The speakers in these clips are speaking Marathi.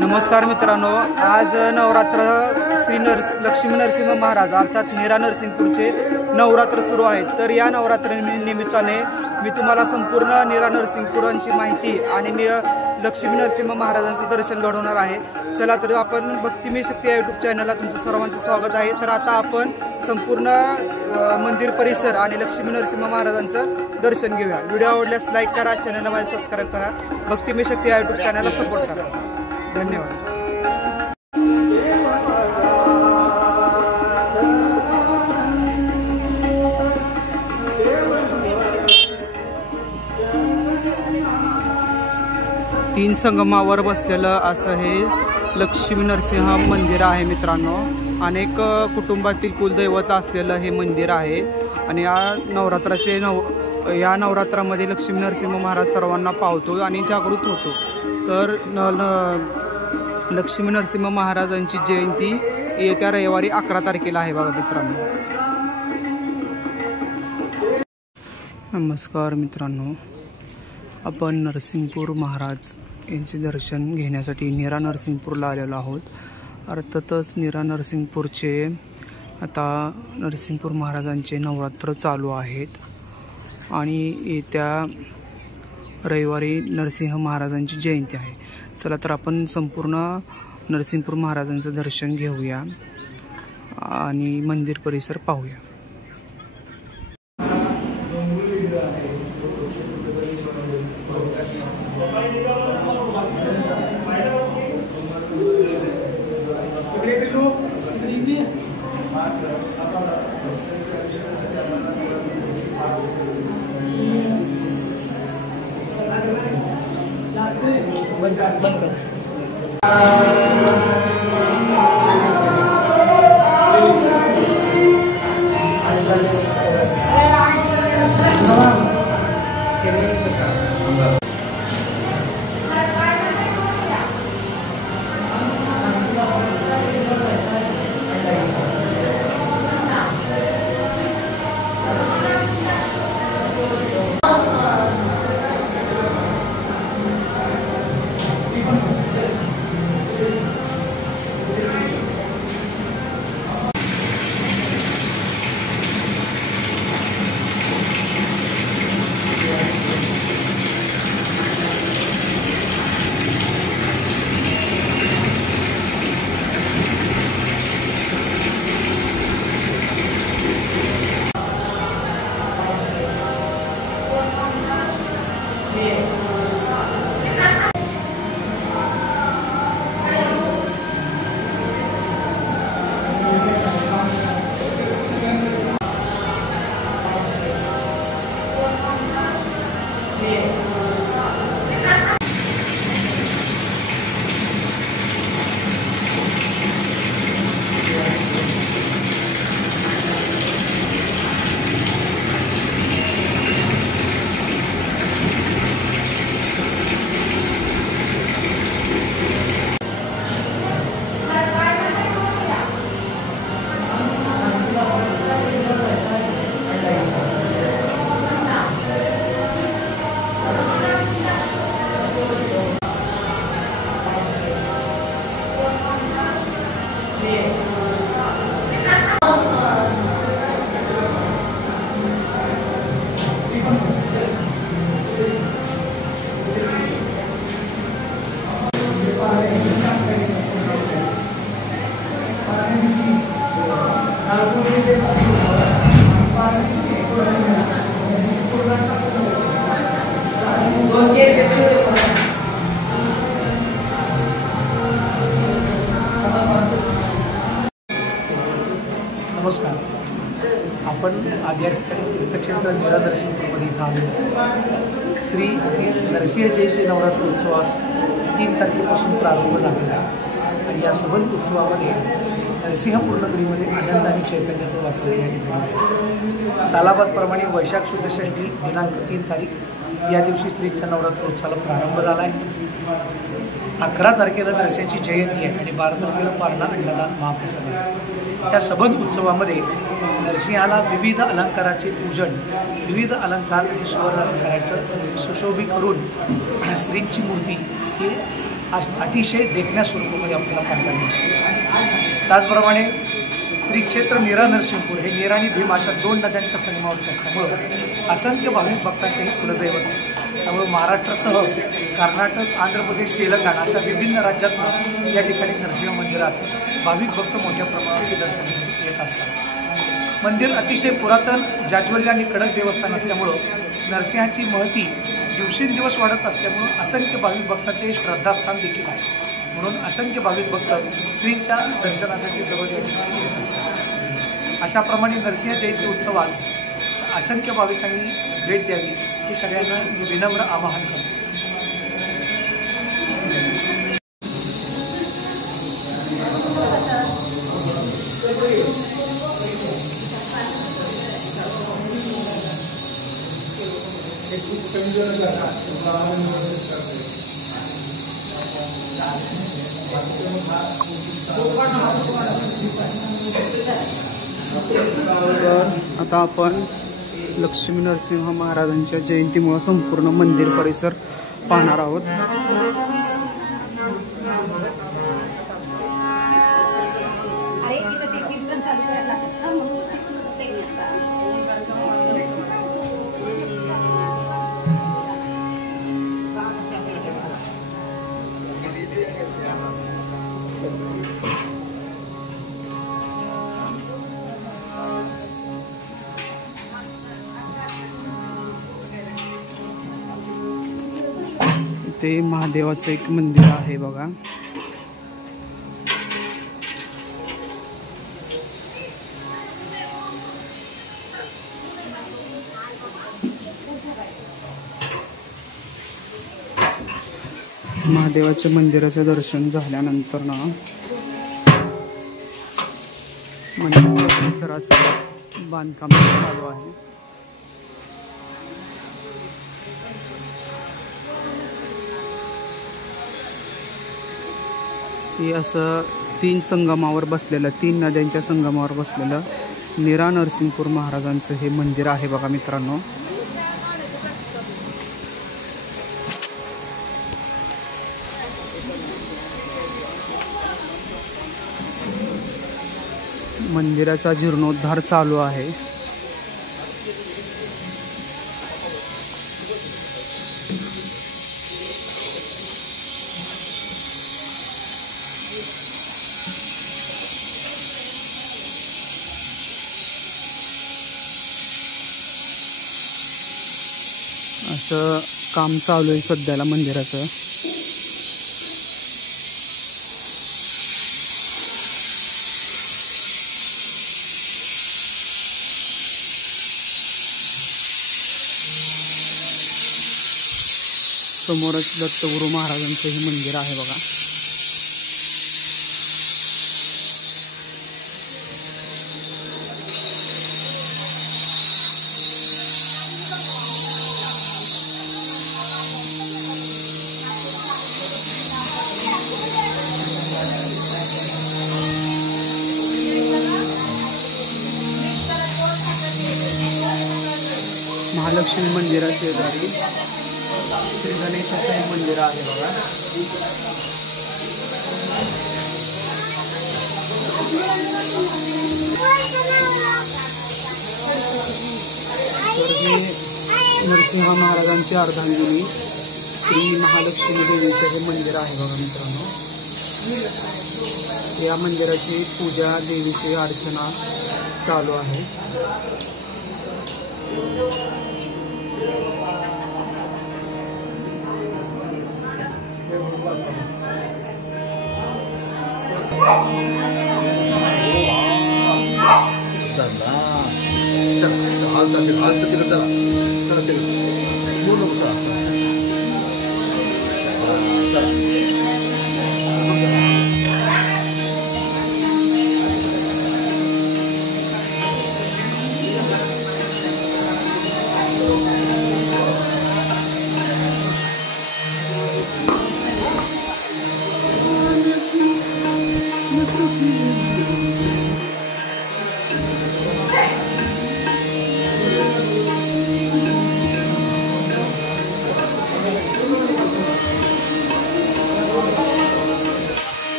नमस्कार मित्रांनो, आज नवरात्र श्री लक्ष्मी नरसिंह महाराज अर्थात नीरा नरसिंहपूरचे नवरात्र सुरू आहेत। तर या नवरात्र निमित्ताने मी तुम्हाला संपूर्ण नीरा नरसिंहपुरांची माहिती आणि लक्ष्मी नरसिंह महाराजांचं दर्शन घडवणार आहे। चला तर आपण भक्तिमय शक्ती या यूट्यूब चॅनलला तुमचं सर्वांचं स्वागत आहे। तर आता आपण संपूर्ण मंदिर परिसर आणि लक्ष्मी नरसिंह महाराजांचं दर्शन घेऊया। व्हिडिओ आवडल्यास लाईक करा, चॅनलला माझं सबस्क्राईब करा, भक्तिमय शक्ती या यूट्यूब चॅनलला सपोर्ट करा। धन्यवाद। तीन संगमावर बसलेलं असं हे लक्ष्मी नरसिंह मंदिर आहे मित्रांनो। अनेक कुटुंबातील कुलदैवत असलेलं हे मंदिर आहे आणि या नवरात्रामध्ये लक्ष्मी नरसिंह महाराज सर्वांना पावतो आणि जागृत होतो। तर लक्ष्मी नरसिंह महाराजांची जयंती येत्या रविवारी 11 तारखेला आहे बघा मित्रांनो। नमस्कार मित्रांनो, आपण नरसिंहपूर महाराज यांचे दर्शन घेण्यासाठी नीरा नरसिंहपूरला आलेलो आहोत। अर्थातच नीरा नरसिंहपूरचे आता नरसिंहपूर महाराजांचे नवरात्र चालू आहेत आणि येत्या रविवारी नरसिंह महाराजांची जयंती आहे। चला तर आपण संपूर्ण नरसिंहपूर महाराजांचं दर्शन घेऊया आणि मंदिर परिसर पाहूया। नमस्कार, आपण आज या ठिकाणी तीर्थक्षेत्र नीरा नरसिंहपूरमध्ये इथं आलो। श्री नरसिंह जयंती नवरात्र उत्सवास 3 तारखेपासून प्रारंभ झालेला आणि या सबंध उत्सवामध्ये नरसिंहपूर नगरीमध्ये आनंद आणि चैतन्याचं वातावरण या ठिकाणी आहे। सालाबादप्रमाणे वैशाख शुद्ध षष्ठी दिनांक 3 तारीख या दिवशी स्त्रीच्या नवरात्र उत्सवाला प्रारंभ झाला आहे। 11 तारखेला नरसिंहाची जयंती आहे आणि 12 तारखेला पारणा अन्नदान महाप्रसाद आहे। या सबंध उत्सवामध्ये नरसिंहाला विविध अलंकाराचे पूजन, विविध अलंकार आणि सुवर्ण अलंकाराचं सुशोभी करून श्रींची मूर्ती ही अतिशय देखण्या स्वरूपामध्ये आपल्याला पाहायला मिळते. त्याचप्रमाणे श्री क्षेत्र नीरा नरसिंहपूर हे नीरा आणि भीम अशा 2 नद्यांच्या संगमावरती असल्यामुळं असंख्य भाविक भक्तांचे हे कुलदैवत आहे. त्यामुळे महाराष्ट्रासह कर्नाटक, आंध्र प्रदेश, तेलंगणा अशा विभिन्न राज्यातून या ठिकाणी नरसिंह मंदिरात भाविक भक्त मोठ्या प्रमाणावरती दर्शनासाठी येत असतात. मंदिर अतिशय पुरातन, जाज्वल्य आणि कडक देवस्थान असल्यामुळं नरसिंहाची महती दिवसेंदिवस वाढत असल्यामुळं असंख्य भाविक भक्तांचे श्रद्धास्थान देखील आहे. म्हणून असंख्य भाविक भक्त श्रींच्या दर्शनासाठी जवळ या ठिकाणी येत असतात. अशाप्रमाणे नरसिंह जयंती उत्सवास असंख्य भाविकांनी भेट द्यावी हे सगळ्यांना मी विनम्र आवाहन करतो. आता आपण लक्ष्मी नरसिंह महाराजांच्या जयंतीमुळे संपूर्ण मंदिर परिसर पाहणार आहोत. ते महादेवाचं एक मंदिर आहे बघा. महादेवाच्या मंदिराचं दर्शन झाल्यानंतर ना मंदिर परिसराचं बांधकाम चालू आहे. हे असं 3 संगमावर बसलेलं, 3 नद्यांच्या संगमावर बसलेलं नीरा नरसिंहपूर महाराजांचं हे मंदिर आहे बघा मित्रांनो. मंदिराचा जीर्णोद्धार चालू आहे. असं काम चालू आहे सध्याला मंदिराचं. समोरच दत्तगुरू महाराजांचं हे मंदिर आहे बघा. महालक्ष्मी मंदिरा शेजारी श्री गणेशाचं हे मंदिर आहे बघा. तर हे नरसिंह महाराजांची अर्धांगिनी श्री महालक्ष्मी देवीचं हे मंदिर आहे बघा मित्रांनो. या मंदिराची पूजा, देवीची अर्चना चालू आहे.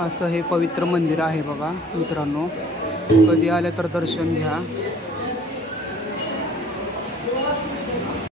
असं हे पवित्र मंदिर आहे बघा मित्रांनो, कधी आले तर दर्शन घ्या.